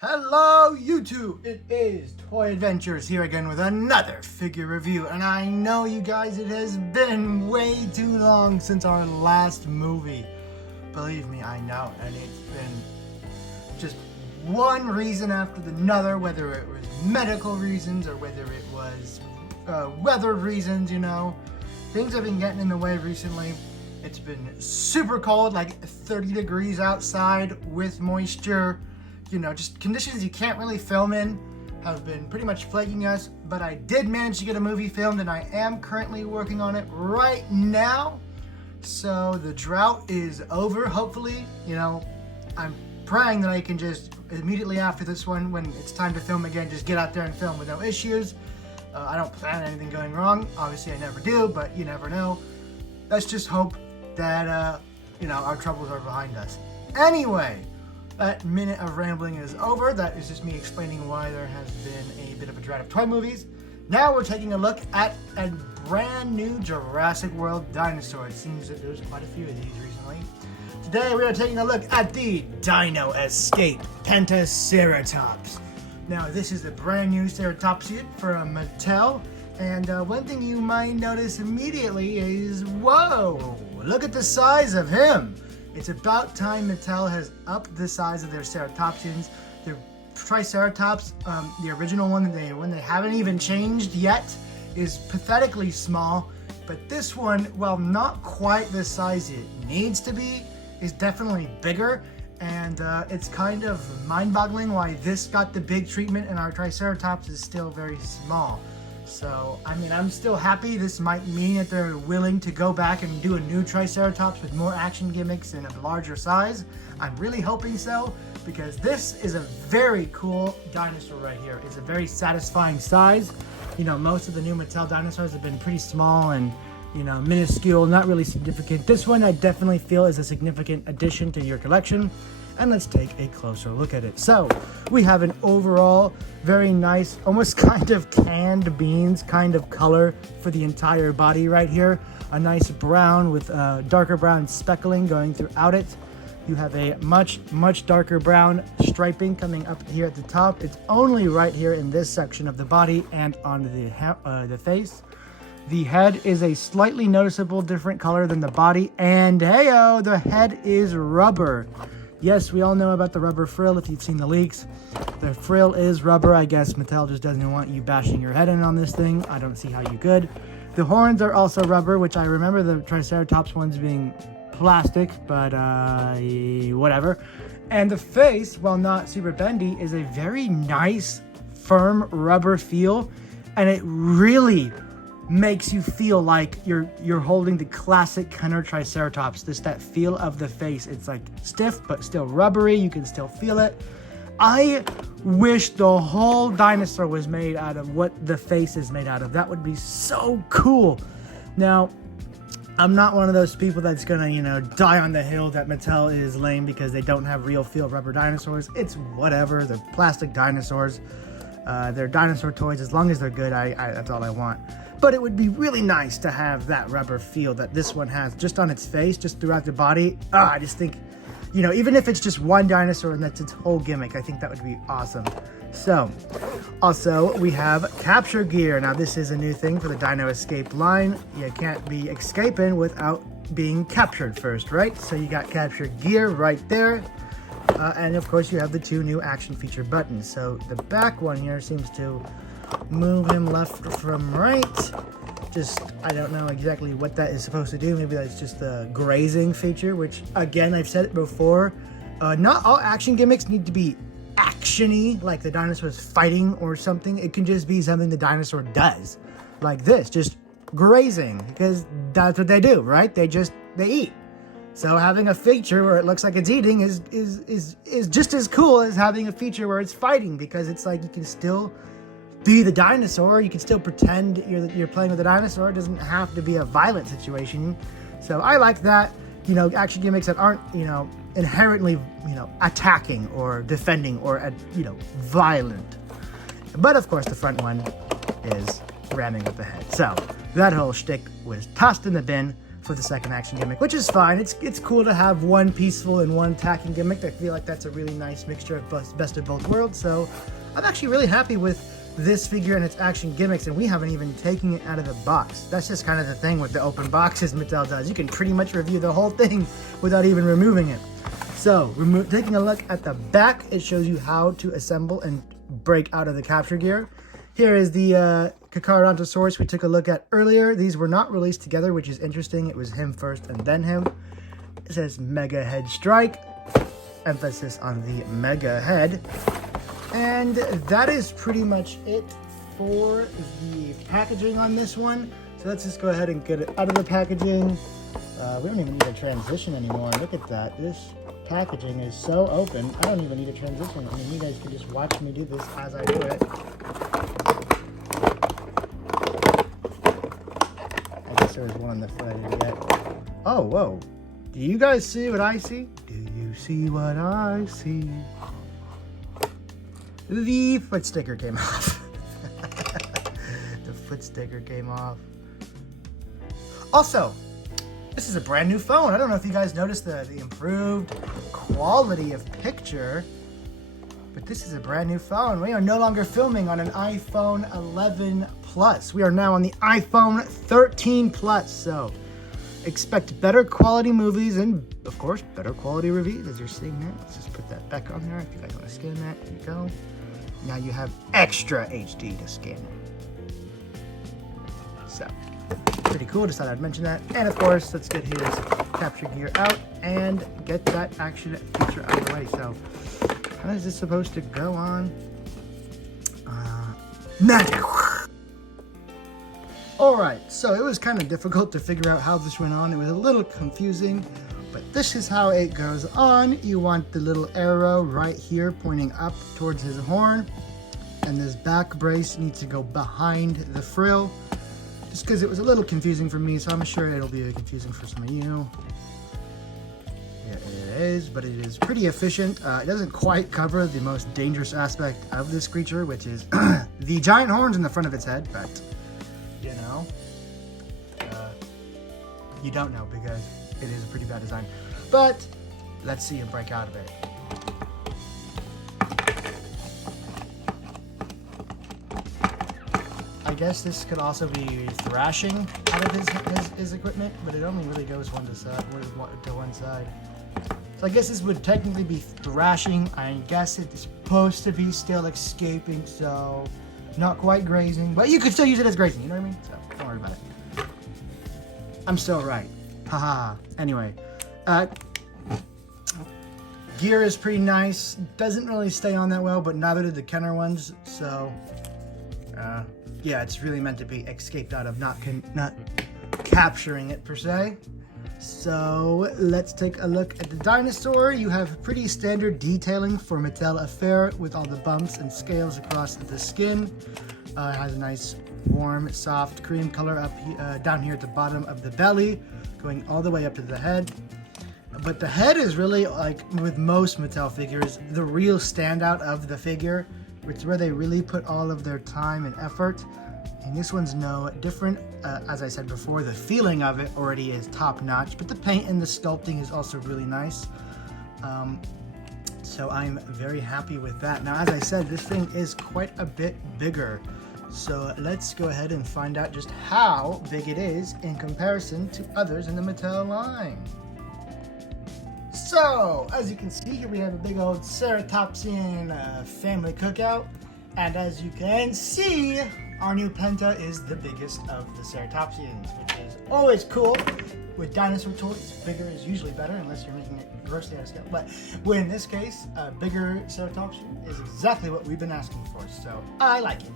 Hello YouTube, it is Toy Adventures here again with another figure review, and I know you guys, it has been way too long since our last movie. Believe me, I know, and it's been just one reason after another, whether it was medical reasons or whether it was weather reasons, you know. Things have been getting in the way recently. It's been super cold, like 30 degrees outside with moisture. You know, just conditions you can't really film in have been pretty much plaguing us, but I did manage to get a movie filmed and I am currently working on it right now. So the drought is over, hopefully. You know, I'm praying that I can just immediately after this one, when it's time to film again, just get out there and film with no issues. I don't plan on anything going wrong. Obviously I never do, but you never know. Let's just hope that, you know, our troubles are behind us. Anyway, that minute of rambling is over. That is just me explaining why there has been a bit of a drought of toy movies. Now we're taking a look at a brand new Jurassic World dinosaur. It seems that there's quite a few of these recently. Today we are taking a look at the Dino Escape Pentaceratops. Now this is a brand new ceratopsiid from Mattel. And one thing you might notice immediately is, whoa, look at the size of him. It's about time Mattel has upped the size of their ceratopsians. Their Triceratops, the original one when they haven't even changed yet, is pathetically small. But this one, while not quite the size it needs to be, is definitely bigger. And it's kind of mind-boggling why this got the big treatment and our Triceratops is still very small. So, I mean, I'm still happy. This might mean that they're willing to go back and do a new Triceratops with more action gimmicks and a larger size. I'm really hoping so, because this is a very cool dinosaur right here. It's a very satisfying size. You know, most of the new Mattel dinosaurs have been pretty small and, you know, minuscule, not really significant. This one I definitely feel is a significant addition to your collection. And let's take a closer look at it. So we have an overall very nice, almost kind of canned beans kind of color for the entire body right here. A nice brown with darker brown speckling going throughout it. You have a much darker brown striping coming up here at the top. It's only right here in this section of the body and on the face. The head is a slightly noticeable different color than the body, and heyo, the head is rubber. Yes, we all know about the rubber frill if you've seen the leaks. The frill is rubber. I guess Mattel just doesn't want you bashing your head in on this thing. I don't see how you could. The horns are also rubber, which I remember the Triceratops ones being plastic, but whatever. And the face, while not super bendy, is a very nice, firm rubber feel, and it really makes you feel like you're holding the classic Kenner Triceratops. Just that feel of the face. It's like stiff but still rubbery. You can still feel it. I wish the whole dinosaur was made out of what the face is made out of. That would be so cool. Now, I'm not one of those people that's gonna, you know, die on the hill that Mattel is lame because they don't have real feel rubber dinosaurs. It's whatever. They're plastic dinosaurs. They're dinosaur toys. As long as they're good, that's all I want. But it would be really nice to have that rubber feel that this one has just on its face, just throughout the body. I just think, you know, even if it's just one dinosaur and that's its whole gimmick, I think that would be awesome. So, also, we have capture gear. Now, this is a new thing for the Dino Escape line. You can't be escaping without being captured first, right? So you got capture gear right there. And, of course, you have the two new action feature buttons. So the back one here seems to move him left from right. Just, I don't know exactly what that is supposed to do. Maybe that's just the grazing feature, which, again, I've said it before. Not all action gimmicks need to be action-y, like the dinosaur's fighting or something. It can just be something the dinosaur does, like this, just grazing, because that's what they do, right? They eat. So having a feature where it looks like it's eating is just as cool as having a feature where it's fighting, because it's like you can still be the dinosaur. You can still pretend you're playing with a dinosaur. It doesn't have to be a violent situation. So I like that. You know, action gimmicks that aren't, you know, inherently, you know, attacking or defending or, you know, violent. But of course the front one is ramming up the head. So that whole shtick was tossed in the bin for the second action gimmick, which is fine. It's cool to have one peaceful and one attacking gimmick. I feel like that's a really nice mixture of best of both worlds. So I'm actually really happy with this figure and its action gimmicks, and we haven't even taken it out of the box. That's just kind of the thing with the open boxes Mattel does. You can pretty much review the whole thing without even removing it. So, taking a look at the back, it shows you how to assemble and break out of the capture gear. Here is the Pentaceratops we took a look at earlier. These were not released together, which is interesting. It was him first and then him. It says Mega Head Strike. Emphasis on the Mega Head. And that is pretty much it for the packaging on this one. So let's just go ahead and get it out of the packaging. We don't even need a transition anymore. Look at that. This packaging is so open. I don't even need a transition. I mean, you guys can just watch me do this as I do it. I guess there was one on the front I didn't get. Oh, whoa. Do you guys see what I see? Do you see what I see? The foot sticker came off. The foot sticker came off. Also, this is a brand new phone. I don't know if you guys noticed the improved quality of picture, but this is a brand new phone. We are no longer filming on an iPhone 11 Plus. We are now on the iPhone 13 Plus. So expect better quality movies and, of course, better quality reviews as you're seeing that. Let's just put that back on there. If you guys want to scan that, there you go. Now you have extra HD to scan it. So, pretty cool. Decided I'd mention that. And of course, let's get his capture gear out and get that action feature out of the way. So, how is this supposed to go on? Magic! Alright, so it was kind of difficult to figure out how this went on. It was a little confusing, but this is how it goes on. You want the little arrow right here pointing up towards his horn, and this back brace needs to go behind the frill. Just because it was a little confusing for me, so I'm sure it'll be confusing for some of you. Yeah, it is, but it is pretty efficient. It doesn't quite cover the most dangerous aspect of this creature, which is the giant horns in the front of its head, but, you know, you don't know because it is a pretty bad design. But let's see him break out of it. I guess this could also be thrashing out of his equipment, but it only really goes to one side. So I guess this would technically be thrashing. I guess it's supposed to be still escaping, so not quite grazing, but you could still use it as grazing, you know what I mean? So don't worry about it. I'm still right. Haha. Anyway, gear is pretty nice. Doesn't really stay on that well, but neither did the Kenner ones, so yeah, it's really meant to be escaped out of, not capturing it per se. So let's take a look at the dinosaur. You have pretty standard detailing for Mattel affair with all the bumps and scales across the skin. It has a nice warm, soft cream color up down here at the bottom of the belly, going all the way up to the head. But the head is really, like with most Mattel figures, the real standout of the figure. It's where they really put all of their time and effort. And this one's no different. As I said before, the feeling of it already is top notch, but the paint and the sculpting is also really nice. So I'm very happy with that. Now, as I said, this thing is quite a bit bigger. So let's go ahead and find out just how big it is in comparison to others in the Mattel line. So, as you can see here, we have a big old Ceratopsian family cookout. And as you can see, our new Penta is the biggest of the Ceratopsians, which is always cool. With dinosaur toys, bigger is usually better, unless you're making it grossly out of scale. But in this case, a bigger Ceratopsian is exactly what we've been asking for, so I like it.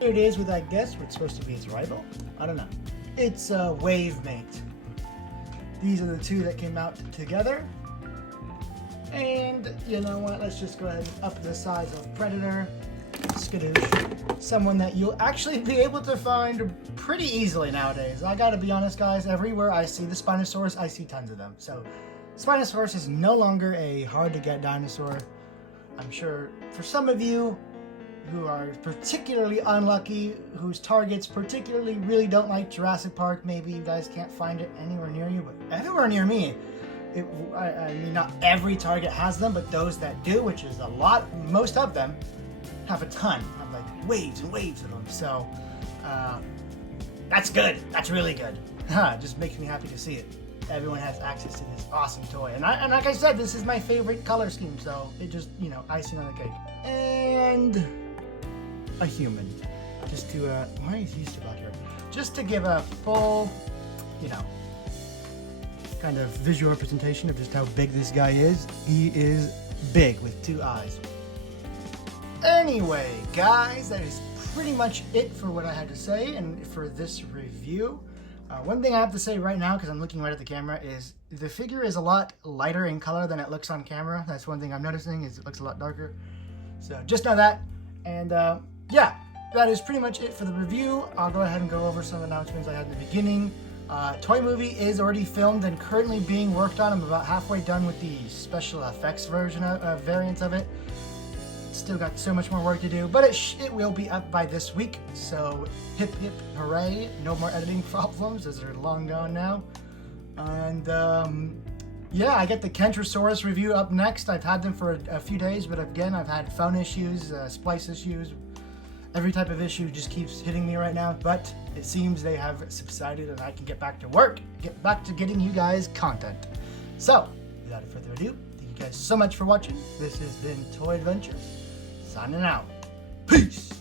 Here it is with, I guess, what's supposed to be its rival. I don't know. It's a wave mate. These are the two that came out together. And you know what, let's just go ahead and up the size of Predator, Skadoosh. Someone that you'll actually be able to find pretty easily nowadays. I gotta be honest, guys, everywhere I see the Spinosaurus, I see tons of them. So Spinosaurus is no longer a hard to get dinosaur. I'm sure for some of you, who are particularly unlucky, whose targets particularly really don't like Jurassic Park. Maybe you guys can't find it anywhere near you, but everywhere near me, I mean, not every target has them, but those that do, which is a lot, most of them have a ton, have like waves and waves of them. So that's good. That's really good. It just makes me happy to see it. Everyone has access to this awesome toy, and like I said, this is my favorite color scheme. So it just, you know, icing on the cake. And a human, just to why is he still out here? Just to give a full, you know, kind of visual representation of just how big this guy is. He is big with 2 eyes. Anyway, guys, that is pretty much it for what I had to say and for this review. One thing I have to say right now, because I'm looking right at the camera, is the figure is a lot lighter in color than it looks on camera. That's one thing I'm noticing, is it looks a lot darker. So just know that. And yeah, that is pretty much it for the review. I'll go ahead and go over some announcements I had in the beginning. Toy Movie is already filmed and currently being worked on. I'm about halfway done with the special effects version variants of it. Still got so much more work to do, but it will be up by this week. So hip hip hooray! No more editing problems, as they're long gone now. And yeah, I get the Kentrosaurus review up next. I've had them for a few days, but again, I've had phone issues, splice issues. Every type of issue just keeps hitting me right now, but it seems they have subsided and I can get back to work, get back to getting you guys content. So, without further ado, thank you guys so much for watching. This has been Toy Adventures, signing out. Peace!